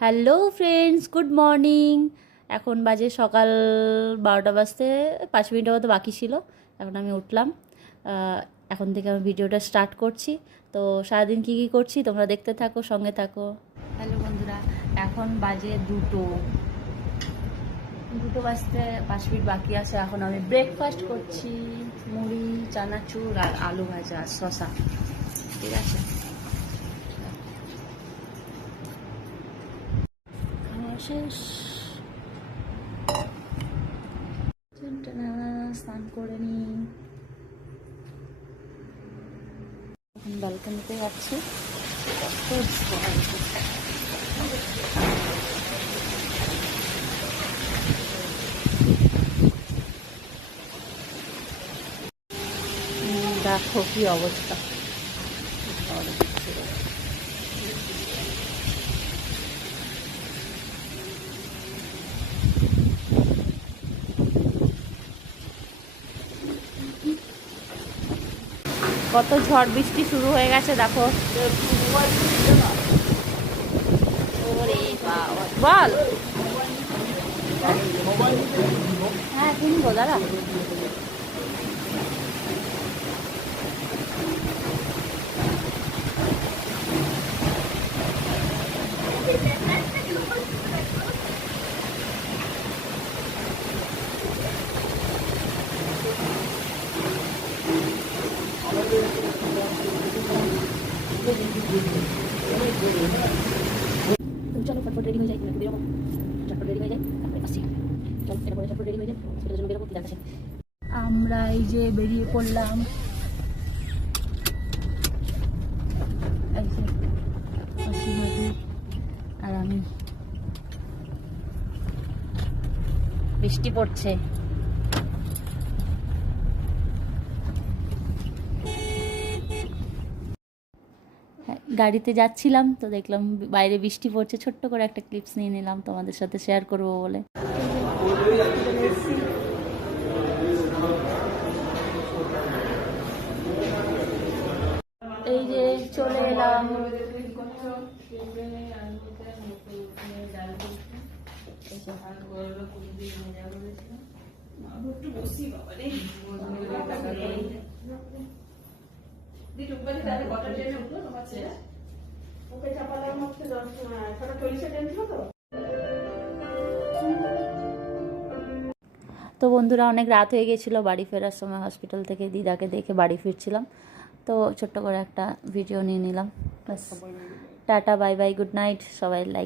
Hello friends, good morning. এখন বাজে সকাল 12টা বাজতে 5 মিনিটের মতো বাকি ছিল। এখন আমি উঠলাম। এখন থেকে আমি ভিডিওটা স্টার্ট করছি। তো সারাদিন কী কী করছি তোমরা দেখতে থাকো, সঙ্গে থাকো। হ্যালো বন্ধুরা, এখন বাজে দুটো বাজতে 5 মিনিট বাকি আছে। এখন আমি ব্রেকফাস্ট করছি, মুড়ি, চানাচুর আর আলু ভাজা আর শসা। ঠিক আছে, শেষ। স্নান করে নিই, এখন ব্যালকনিতে যাচ্ছি। দেখো কি অবস্থা। কত ঝড় বৃষ্টি শুরু হয়ে গেছে দেখো। ওরে বাবা, বল। হ্যাঁ কিনবো, দাঁড়া। চলো ফটফট রেডি হয়ে যাই, একটু বেরোবো। চটপট রেডি হয়ে যাই, তারপরে আসছি। চলো এটা পরে চটপট রেডি হয়ে যাই, সেটার জন্য বেরোবো। দিদার কাছে আমরা এই যে বেরিয়ে পড়লাম। এই যে মাসি আর আমি। বৃষ্টি পড়ছে। গাড়িতে যাচ্ছিলাম তো দেখলাম বাইরে বৃষ্টি পড়ছে, ছোট্ট করে একটা ক্লিপস নিয়ে নিলাম তোমাদের সাথে শেয়ার করবো বলে। এই যে চলে এলাম। তো বন্ধুরা, অনেক রাত হয়ে গেছিলো। বাড়ি ফেরার সময় হসপিটাল থেকে দিদাকে দেখে বাড়ি ফিরছিলাম। তো ছোট্ট করে একটা ভিডিও নিয়ে নিলাম। Tata, bye bye, good night সবাই। লাইক